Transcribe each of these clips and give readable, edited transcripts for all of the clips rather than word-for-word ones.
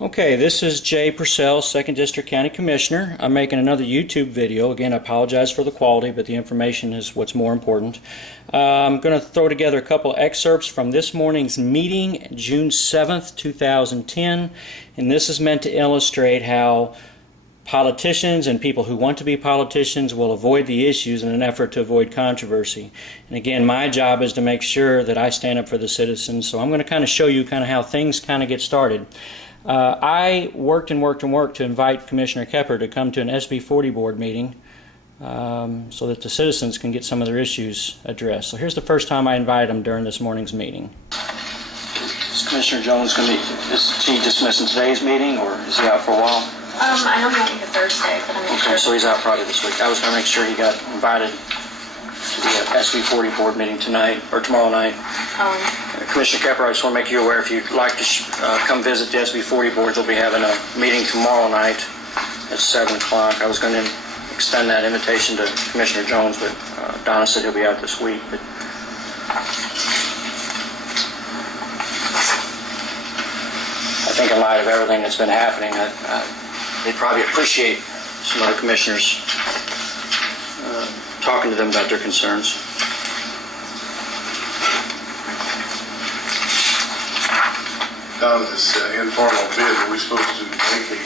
Okay, this is Jay Purcell, 2nd District County Commissioner. I'm making another YouTube video. Again, I apologize for the quality, but the information is what's more important. I'm going to throw together a couple excerpts from this morning's meeting, June 7th, 2010, and this is meant to illustrate how politicians and people who want to be politicians will avoid the issues in an effort to avoid controversy. And again, my job is to make sure that I stand up for the citizens, so I'm going to kind of show you kind of how things kind of get started. I worked to invite Commissioner Koeper to come to an SB 40 board meeting so that the citizens can get some of their issues addressed. So here's the first time I invited him during this morning's meeting. Is Commissioner Jones going to be, is he dismissed in today's meeting, or is he out for a while? I know he won't be the Thursday, but I'm not sure. Okay, so he's out probably this week. I was going to make sure he got invited to the SB 40 board meeting tonight, or tomorrow night. Commissioner Koeper, I just want to make you aware, if you'd like to come visit the SB 40 board, they'll be having a meeting tomorrow night at 7 o'clock. I was going to extend that invitation to Commissioner Jones, but Donna said he'll be out this week. But I think in light of everything that's been happening, they'd probably appreciate some other commissioners talking to them about their concerns. Now, this informal bid, are we supposed to make a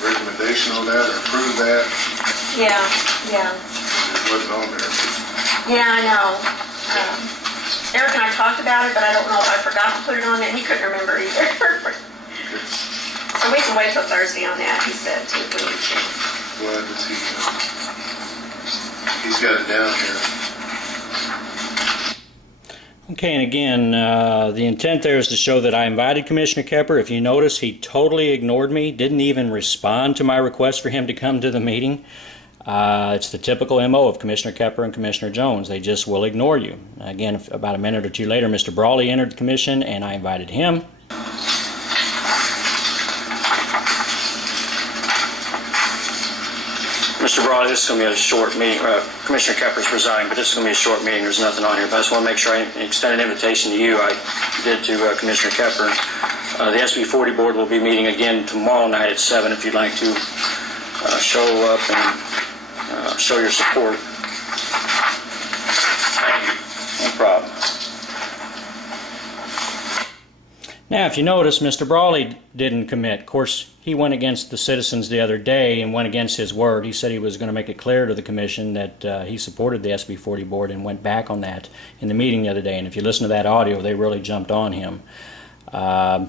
recommendation on that or approve that? Yeah. It wasn't on there. Yeah, I know. Eric and I talked about it, but I don't know if I forgot to put it on there. He couldn't remember either. So we can wait till Thursday on that, he said, too. What does he, he's got it down here. Okay, and again, the intent there is to show that I invited Commissioner Koeper. If you notice, he totally ignored me, didn't even respond to my request for him to come to the meeting. It's the typical MO of Commissioner Koeper and Commissioner Jones. They just will ignore you. Again, about a minute or two later, Mr. Brawley entered the commission, and I invited him. Mr. Brawley, this is going to be a short meeting. Commissioner Koeper's resigning, but this is going to be a short meeting. There's nothing on here. But I just want to make sure I extend an invitation to you. I did to Commissioner Koeper. The SB 40 board will be meeting again tomorrow night at 7 if you'd like to show up and show your support. Thank you. No problem. Now, if you notice, Mr. Brawley didn't commit. Of course, he went against the citizens the other day and went against his word. He said he was going to make it clear to the commission that he supported the SB 40 board and went back on that in the meeting the other day. And if you listen to that audio, they really jumped on him.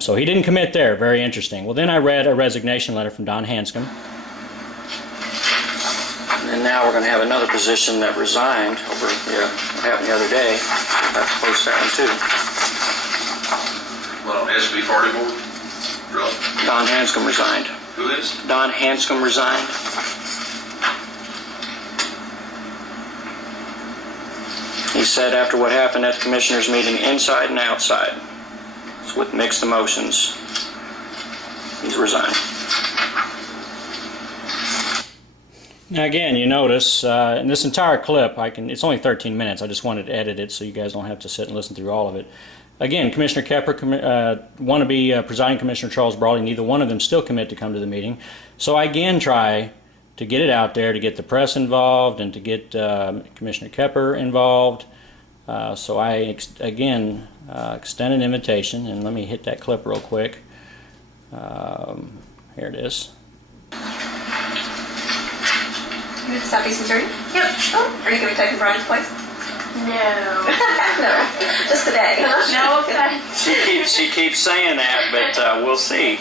So he didn't commit there. Very interesting. Well, then I read a resignation letter from Don Hanscom. And now we're going to have another position that resigned over what happened the other day. I'll have to post that one too. What, on SB 40 board? Really? Don Hanscom resigned. Who is? Don Hanscom resigned. He said after what happened at the commissioners' meeting, inside and outside, it's with mixed emotions, he's resigned. Now again, you notice in this entire clip, it's only 13 minutes. I just wanted to edit it so you guys don't have to sit and listen through all of it. Again, Commissioner Koeper, wannabe presiding Commissioner Charles Brawley, neither one of them still commit to come to the meeting. So I again try to get it out there, to get the press involved, and to get Commissioner Koeper involved. So I, again, extend an invitation, and let me hit that clip real quick. Here it is. You with Southeast Missouri? Yep. Oh, are you going to be taking Brian's place? No. No. Just today. No, okay. She keeps saying that, but we'll see.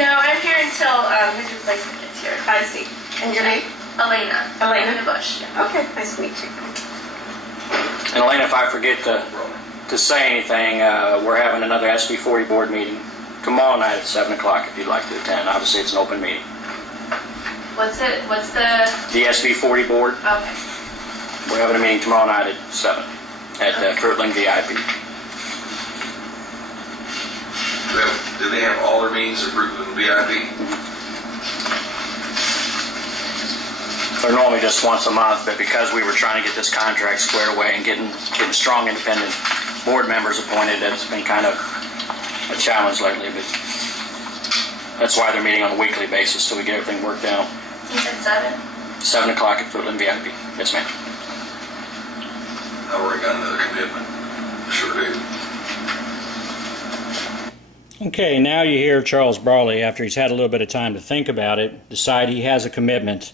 No, I'm here until his replacement gets here. I see. And your name? Elena. Elena Bush. Yeah. Okay, nice to meet you. And Elena, if I forget to say anything, we're having another SB 40 board meeting tomorrow night at 7 o'clock if you'd like to attend. Obviously, it's an open meeting. What's it? What's the? The SB 40 board. Okay. We're having a meeting tomorrow night at 7 at Purcell VIP. Do they have all their meetings approved in VIP? They're normally just once a month, but because we were trying to get this contract squared away and getting strong independent board members appointed, that's been kind of a challenge lately. But That's why they're meeting on a weekly basis, so we get everything worked out. You said 7? 7 o'clock at Footland VIP. Yes, ma'am. I already got another commitment. Sure do. Okay, now you hear Charles Brawley, after he's had a little bit of time to think about it, decide he has a commitment.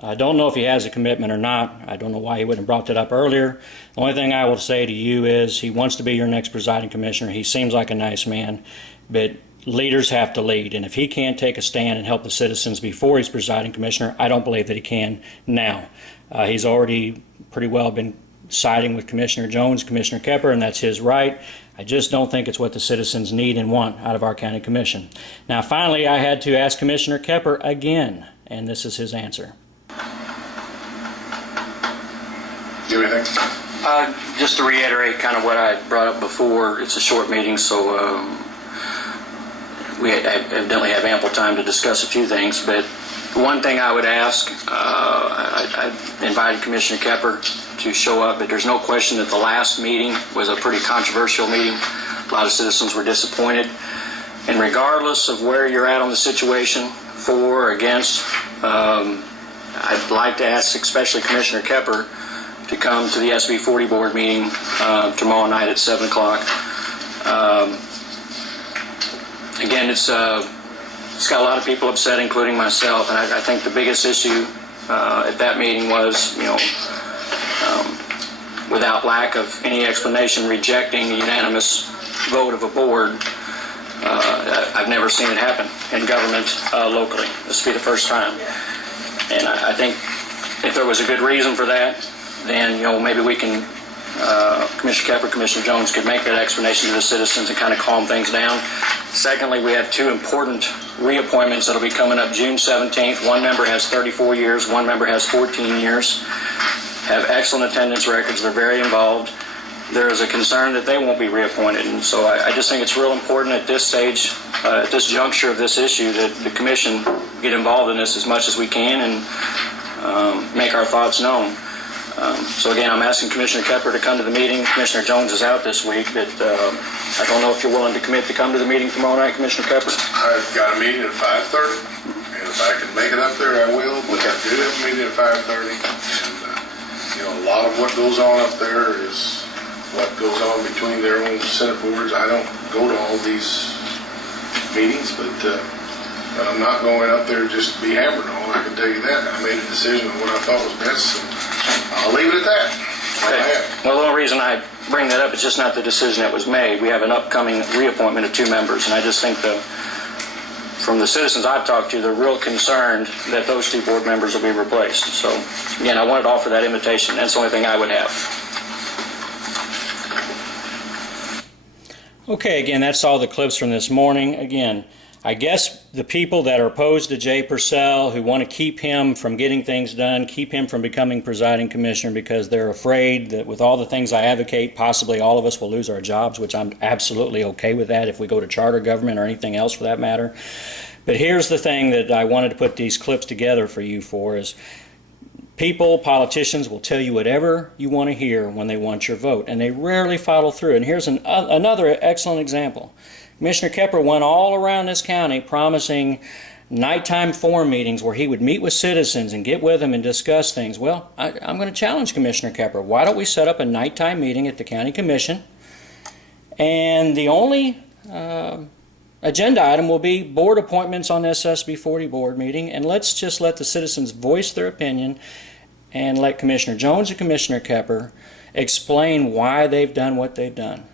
I don't know if he has a commitment or not. I don't know why he wouldn't have brought that up earlier. The only thing I will say to you is he wants to be your next presiding commissioner. He seems like a nice man, but leaders have to lead. And if he can't take a stand and help the citizens before he's presiding commissioner, I don't believe that he can now. He's already pretty well been siding with Commissioner Jones, Commissioner Koeper, and that's his right. I just don't think it's what the citizens need and want out of our county commission. Now, finally, I had to ask Commissioner Koeper again, and this is his answer. Do anything? Just to reiterate kind of what I brought up before, it's a short meeting, so we evidently have ample time to discuss a few things, but one thing I would ask, I invited Commissioner Koeper to show up, but there's no question that the last meeting was a pretty controversial meeting. A lot of citizens were disappointed. And regardless of where you're at on the situation, for or against, I'd like to ask especially Commissioner Koeper to come to the SB 40 board meeting tomorrow night at 7 o'clock. Again, it's got a lot of people upset, including myself, and I think the biggest issue at that meeting was, without lack of any explanation, rejecting the unanimous vote of a board. I've never seen it happen in government locally. This will be the first time. And I think if there was a good reason for that, then maybe we can, Commissioner Koeper, Commissioner Jones could make that explanation to the citizens and kind of calm things down. Secondly, we have two important reappointments that will be coming up June 17th. One member has 34 years, one member has 14 years, have excellent attendance records, they're very involved. There is a concern that they won't be reappointed, and so I just think it's real important at this stage, at this juncture of this issue, that the commission get involved in this as much as we can and make our thoughts known. So again, I'm asking Commissioner Koeper to come to the meeting. Commissioner Jones is out this week, but I don't know if you're willing to commit to come to the meeting tomorrow night, Commissioner Koeper. I've got a meeting at 5:30, and if I can make it up there, I will, but I do have a meeting at 5:30, and, a lot of what goes on up there is what goes on between their own Senate boards. I don't go to all these meetings, but I'm not going up there just to be hammered on, I can tell you that. I made a decision on what I thought was best, so I'll leave it at that. Okay. Well, the only reason I bring that up is just not the decision that was made. We have an upcoming reappointment of 2 members, and I just think from the citizens I've talked to, they're real concerned that those 2 board members will be replaced. So, again, I wanted to offer that invitation. That's the only thing I would have. Okay, again, that's all the clips from this morning. Again, I guess the people that are opposed to Jay Purcell, who want to keep him from getting things done, keep him from becoming presiding commissioner because they're afraid that with all the things I advocate, possibly all of us will lose our jobs, which I'm absolutely okay with that if we go to charter government or anything else for that matter. But here's the thing that I wanted to put these clips together for you for is people, politicians will tell you whatever you want to hear when they want your vote, and they rarely follow through. And here's another excellent example. Commissioner Koeper went all around this county promising nighttime forum meetings where he would meet with citizens and get with them and discuss things. Well, I'm going to challenge Commissioner Koeper. Why don't we set up a nighttime meeting at the county commission, and the only agenda item will be board appointments on this SB 40 board meeting, and let's just let the citizens voice their opinion and let Commissioner Jones and Commissioner Koeper explain why they've done what they've done.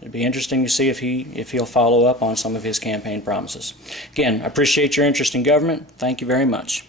It'd be interesting to see if he'll follow up on some of his campaign promises. Again, I appreciate your interest in government. Thank you very much.